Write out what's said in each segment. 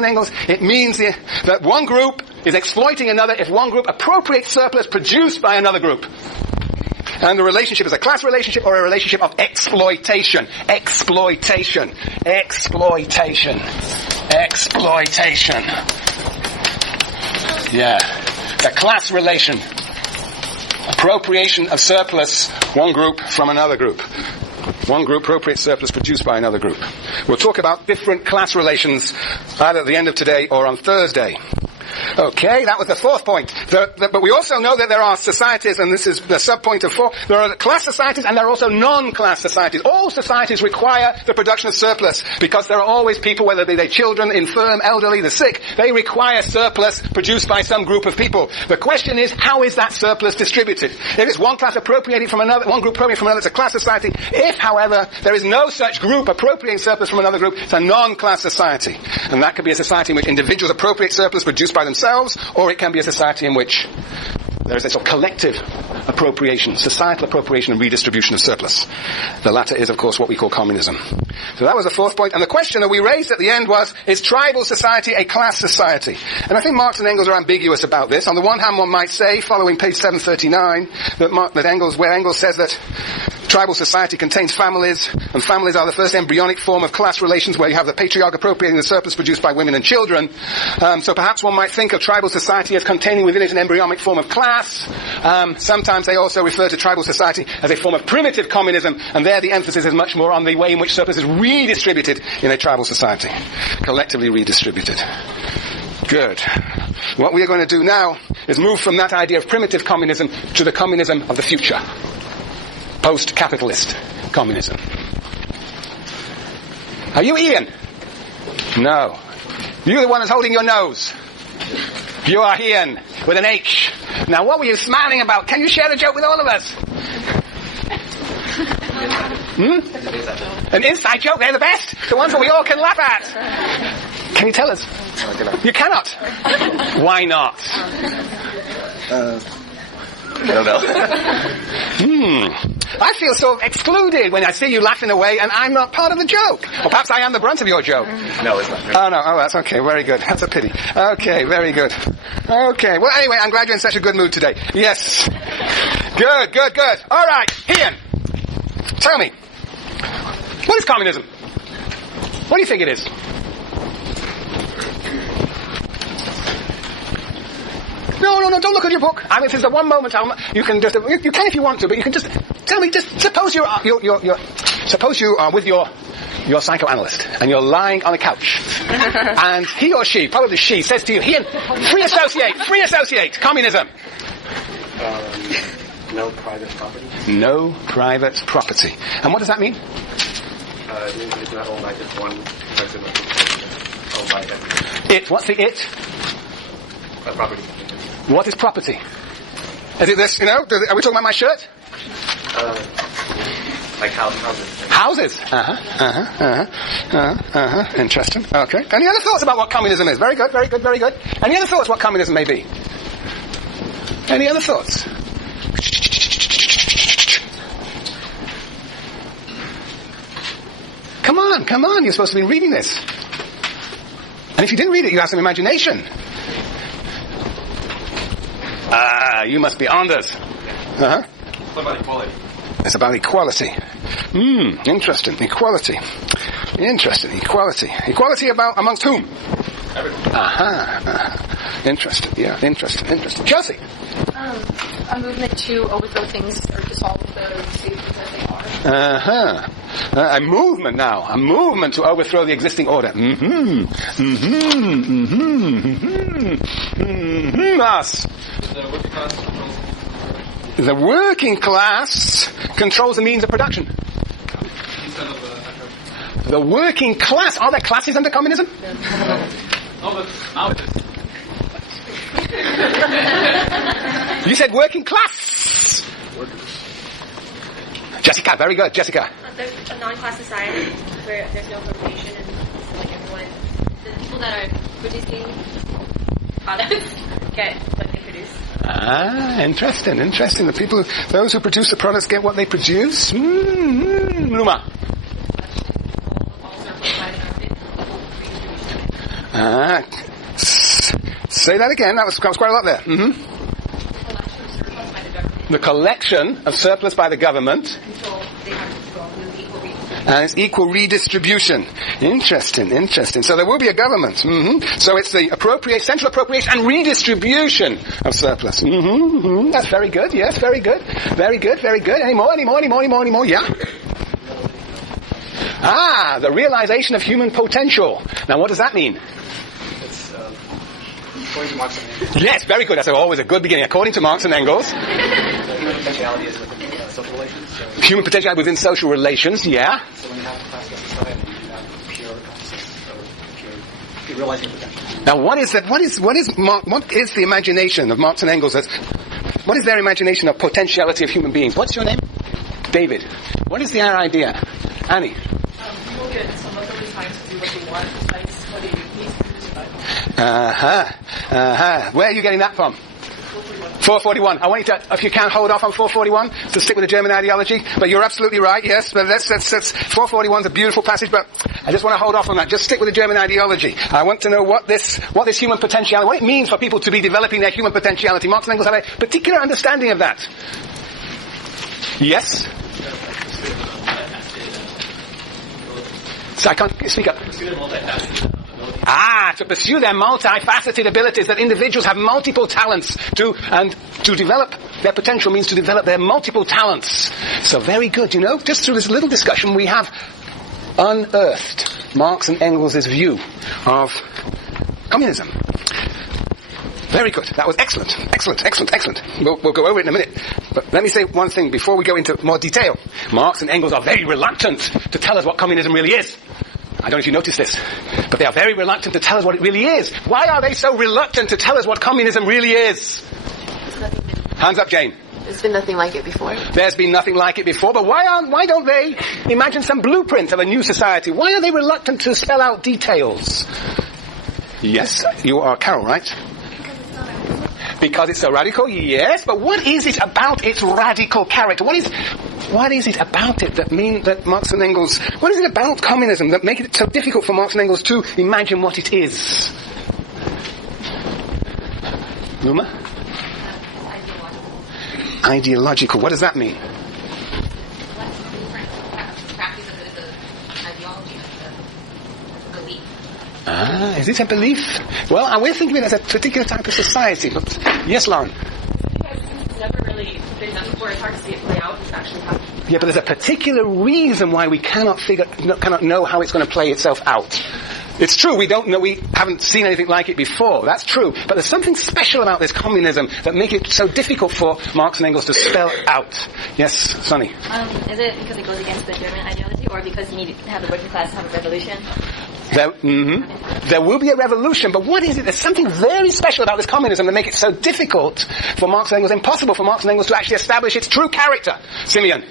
and Engels, it means that one group is exploiting another if one group appropriates surplus produced by another group. And the relationship is a class relationship or a relationship of exploitation. Exploitation. Exploitation. Exploitation. Yeah. A class relation. Appropriation of surplus, one group from another group. One group appropriates surplus produced by another group. We'll talk about different class relations either at the end of today or on Thursday. Okay, that was the fourth point. But we also know that there are societies, and this is the sub-point of 4, there are class societies and there are also non-class societies. All societies require the production of surplus because there are always people, whether they're children, infirm, elderly, the sick, they require surplus produced by some group of people. The question is, how is that surplus distributed? If it's one class appropriating from another, one group appropriating from another, it's a class society. If, however, there is no such group appropriating surplus from another group, it's a non-class society. And that could be a society in which individuals appropriate surplus produced by themselves, or it can be a society in which there is a sort of collective appropriation, societal appropriation and redistribution of surplus. The latter is, of course, what we call communism. So that was the fourth point. And the question that we raised at the end was, is tribal society a class society? And I think Marx and Engels are ambiguous about this. On the one hand, one might say, following page 739, where Engels says that tribal society contains families, and families are the first embryonic form of class relations where you have the patriarch appropriating the surplus produced by women and children. So perhaps one might think of tribal society as containing within it an embryonic form of class. Sometimes they also refer to tribal society as a form of primitive communism, and there the emphasis is much more on the way in which surplus is redistributed in a tribal society. Collectively redistributed. Good. What we are going to do now is move from that idea of primitive communism to the communism of the future. Post-capitalist communism. Are you Ian? No. You're the one that's holding your nose. You are Ian, with an H. Now what were you smiling about? Can you share the joke with all of us? An inside joke, they're the best. The ones that we all can laugh at. Can you tell us? You cannot. Why not? I don't know. I feel so excluded when I see you laughing away and I'm not part of the joke. Or perhaps I am the brunt of your joke. No, it's not. Oh, no. Oh, that's okay. Very good. That's a pity. Okay, very good. Okay. Well, anyway, I'm glad you're in such a good mood today. Yes. Good, good, good. All right. Ian, tell me. What is communism? What do you think it is? No, don't look at your book. I mean, if there's the one moment, you can just, you can if you want to, but you can just, tell me, just suppose suppose you are with your psychoanalyst, and you're lying on a couch, and he or she, probably she, says to you, Ian, free associate, communism. No private property. No private property. And what does that mean? It means it's not owned by just one person, owned by them. It, what's the it? Property. What is property? Is it this, are we talking about my shirt? Like houses. Houses. Interesting. Okay. Any other thoughts about what communism is? Very good, very good, very good. Any other thoughts what communism may be? Any other thoughts? Come on, you're supposed to be reading this. And if you didn't read it, you have some imagination. You must be on this. What about equality? It's about equality. Interesting. Equality. Interesting. Equality. Equality about amongst whom? Everyone. Interesting. Yeah. Interesting. Chelsea. A movement to overthrow things or dissolve the states as they are. A movement now. A movement to overthrow the existing order. Us. The working class controls the means of production. The working class. Are there classes under communism? No, but now it is. You said working class. Jessica, very good. Jessica. There's a non-class society where there's no appropriation and it's like everyone, the people that are producing products get what they produce. Interesting. The people, those who produce the products get what they produce. Luma. Say that again. That was quite a lot there. Mm-hmm. The collection of surplus by the government. And it's equal redistribution. Interesting. So there will be a government. Mm-hmm. So it's the central appropriation and redistribution of surplus. Mm-hmm. That's very good. Yes, very good. Very good. Any more? Yeah. The realization of human potential. Now, what does that mean? It's according to Marx and Engels. Yes, very good. That's always a good beginning. According to Marx and Engels. Human potentiality is within social relations. So Human potentiality within social relations, yeah. So when you have a class society, you have pure consciousness, so you're realizing potential. Now, what is the imagination of Marx and Engels? What is their imagination of potentiality of human beings? What's your name? David. What is their idea? Annie. People get some of the time to do what they want, like what they need to do to survive. Where are you getting that from? 441. I want you to, if you can, hold off on 441 to stick with the German ideology. But you're absolutely right. Yes, but that's 441 is a beautiful passage. But I just want to hold off on that. Just stick with the German ideology. I want to know what this human potentiality, what it means for people to be developing their human potentiality. Marx and Engels have a particular understanding of that. Yes. So I can't speak up. To pursue their multifaceted abilities, that individuals have multiple talents to develop their potential means to develop their multiple talents. So very good, just through this little discussion we have unearthed Marx and Engels' view of communism. Very good. That was excellent. We'll go over it in a minute. But let me say one thing before we go into more detail. Marx and Engels are very reluctant to tell us what communism really is. I don't know if you noticed this, but they are very reluctant to tell us what it really is. Why are they so reluctant to tell us what communism really is? Hands up, Jane. There's been nothing like it before. There's been nothing like it before, but why don't they imagine some blueprint of a new society? Why are they reluctant to spell out details? Yes, you are Carol, right? Because it's so radical, yes, but what is it about its radical character? What is it about it that Marx and Engels, what is it about communism that makes it so difficult for Marx and Engels to imagine what it is? Luma? Ideological. What does that mean? Is it a belief? Well, we're thinking of it as a particular type of society. But yes, Lauren? It's never really been done before. It's hard to see it play out. It's actually happening. Yeah, but there's a particular reason why we cannot know how it's going to play itself out. It's true, we haven't seen anything like it before. That's true. But there's something special about this communism that makes it so difficult for Marx and Engels to spell out. Yes, Sonny? Is it because it goes against the German ideology, or because you need to have the working class have a revolution? There will be a revolution, but what is it? There's something very special about this communism that makes it so difficult for Marx and Engels, impossible for Marx and Engels to actually establish its true character. Simeon?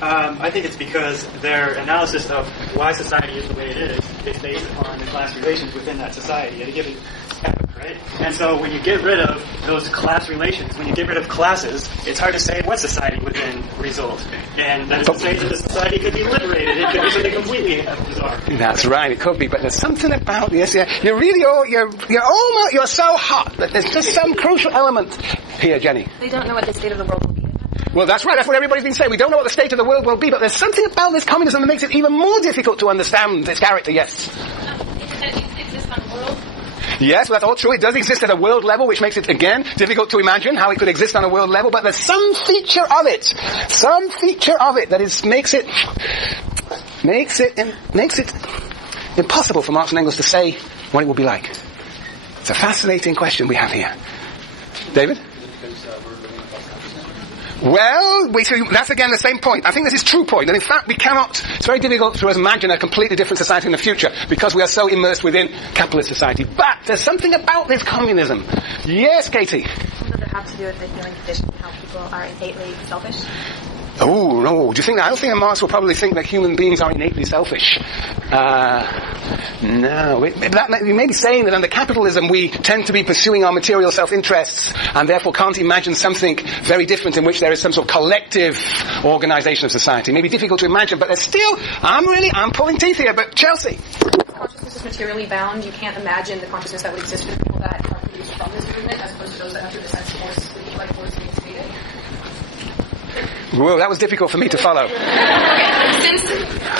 I think it's because their analysis of why society is the way it is based upon the class relations within that society at a given epoch, right? And so when you get rid of those class relations, when you get rid of classes, it's hard to say what society would then result. And that is to say that the society could be liberated. It could be something completely bizarre. That's right, it could be, but there's something about this. You're really you're so hot that there's just some crucial element here, Jenny. They don't know what the state of the world will be. Well, that's right. That's what everybody's been saying. We don't know what the state of the world will be, but there's something about this communism that makes it even more difficult to understand its character. Yes. It exists on the world. Yes, well, that's all true. It does exist at a world level, which makes it, again, difficult to imagine how it could exist on a world level, but there's some feature of it that makes it impossible for Marx and Engels to say what it will be like. It's a fascinating question we have here. David? Well, that's again the same point. I think this is true point. And in fact, it's very difficult to imagine a completely different society in the future because we are so immersed within capitalist society. But there's something about this communism. Yes, Katie? Does it have to do with the human condition, how people are innately selfish? Oh, no. Do you think that? I don't think that Marx will probably think that human beings are innately selfish. No. You may be saying that under capitalism we tend to be pursuing our material self-interests and therefore can't imagine something very different in which there is some sort of collective organization of society. It may be difficult to imagine, but there's still, I'm pulling teeth here, but Chelsea. Consciousness is materially bound, you can't imagine the consciousness that would exist for the people that are produced from this movement as opposed to those that enter the sense more sleep, like words being stated? Whoa, that was difficult for me to follow. Okay, since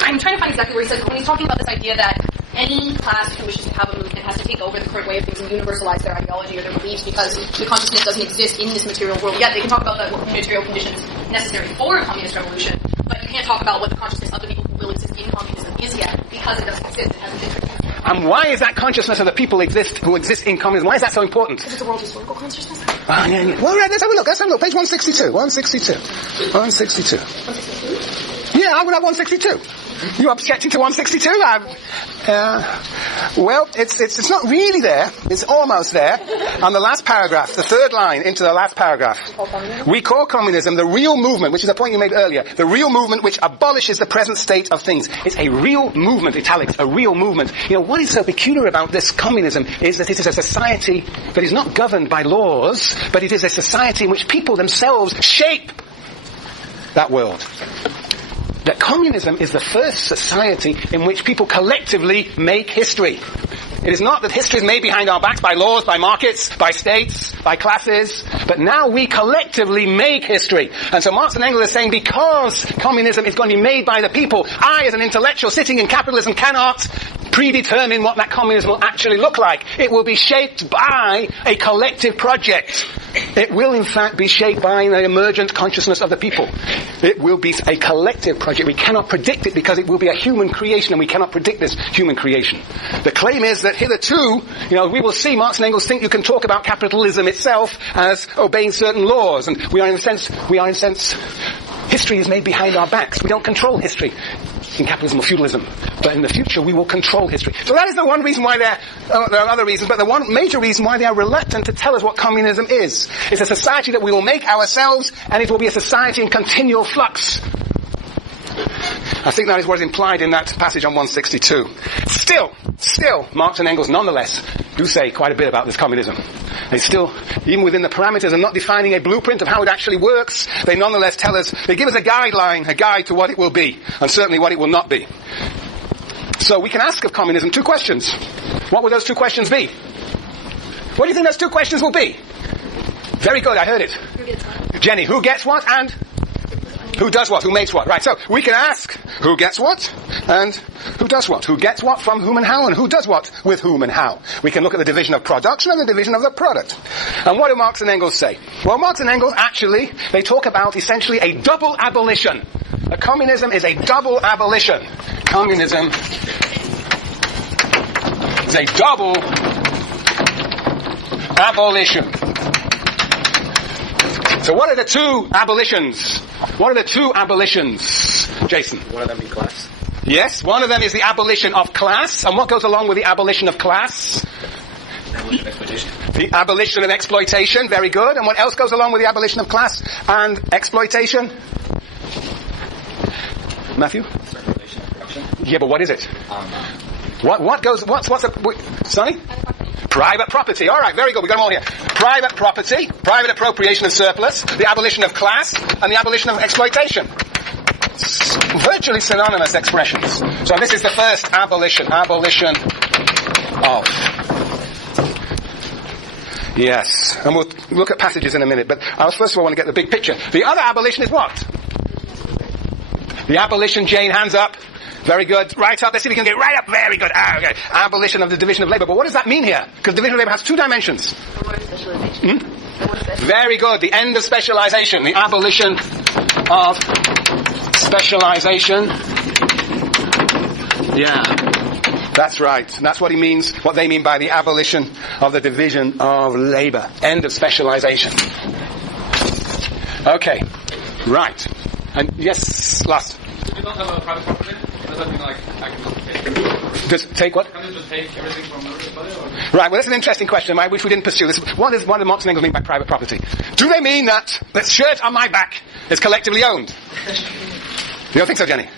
I'm trying to find exactly where he says, when he's talking about this idea that any class who wishes to have a movement has to take over the current way of things and universalize their ideology or their beliefs because the consciousness doesn't exist in this material world. Yet they can talk about the material conditions necessary for a communist revolution, but you can't talk about what the consciousness of the people who will exist in communism is yet because it doesn't exist. It hasn't been produced. And why is that consciousness of the people who exist in communism? Why is that so important? Because it's a world historical consciousness. Yeah. Well, let's have a look. Page 162. 162. Yeah, I would have 162. You objecting to 162? Well, it's not really there. It's almost there. On the last paragraph, the third line into the last paragraph. We call communism the real movement, which is a point you made earlier. The real movement which abolishes the present state of things. It's a real movement, italics, a real movement. You know, what is so peculiar about this communism is that it is a society that is not governed by laws, but it is a society in which people themselves shape that world. That communism is the first society in which people collectively make history. It is not that history is made behind our backs by laws, by markets, by states, by classes, but now we collectively make history. And so Marx and Engels are saying because communism is going to be made by the people, I as an intellectual sitting in capitalism cannot predetermine what that communism will actually look like. It will be shaped by a collective project. It will in fact be shaped by the emergent consciousness of the people. It will be a collective project. We cannot predict it because it will be a human creation and we cannot predict this human creation. The claim is that hitherto, we will see Marx and Engels think you can talk about capitalism itself as obeying certain laws, and we are in a sense, history is made behind our backs. We don't control history in capitalism or feudalism, but in the future we will control history. So that is the one reason why there are other reasons, but the one major reason why they are reluctant to tell us what communism is. It's a society that we will make ourselves, and it will be a society in continual flux. I think that is what is implied in that passage on 162. Still, Marx and Engels nonetheless do say quite a bit about this communism. They still, even within the parameters of not defining a blueprint of how it actually works, they nonetheless tell us, they give us a guideline, a guide to what it will be, and certainly what it will not be. So we can ask of communism two questions. What will those two questions be? What do you think those two questions will be? Very good, I heard it. Jenny, who gets what and who does what? Who makes what? Right, so we can ask who gets what and who does what? Who gets what from whom and how, and who does what with whom and how? We can look at the division of production and the division of the product. And what do Marx and Engels say? Well, Marx and Engels actually, they talk about essentially a double abolition. A communism is a double abolition. Communism is a double abolition. So what are the two abolitions? What are the two abolitions, Jason? One of them in class. Yes, one of them is the abolition of class. And what goes along with the abolition of class? Abolition of exploitation. The abolition of exploitation, very good. And what else goes along with the abolition of class and exploitation? Matthew? Circulation of production. Yeah, but what is it? Sonny? Private property. All right, very good. We got them all here. Private property, private appropriation and surplus, the abolition of class, and the abolition of exploitation. Virtually synonymous expressions. So this is the first abolition. Abolition of. Yes. And we'll look at passages in a minute, but I first of all want to get the big picture. The other abolition is what? The abolition, Jane, hands up. Very good. Right up. Let's see if we can get right up. Very good. Okay. Abolition of the division of labor. But what does that mean here? Because division of labor has two dimensions. Very good. The end of specialization. The abolition of specialization. Yeah. That's right. That's what he means, what they mean by the abolition of the division of labor. End of specialization. Okay. Right. And yes, last. You don't have a private property? Does that mean I can Just take what? Can you just take everything from everybody? Or? Right, well that's an interesting question, which we didn't pursue. What do Marx and Engels mean by private property? Do they mean that the shirt on my back is collectively owned? You don't think so, Jenny?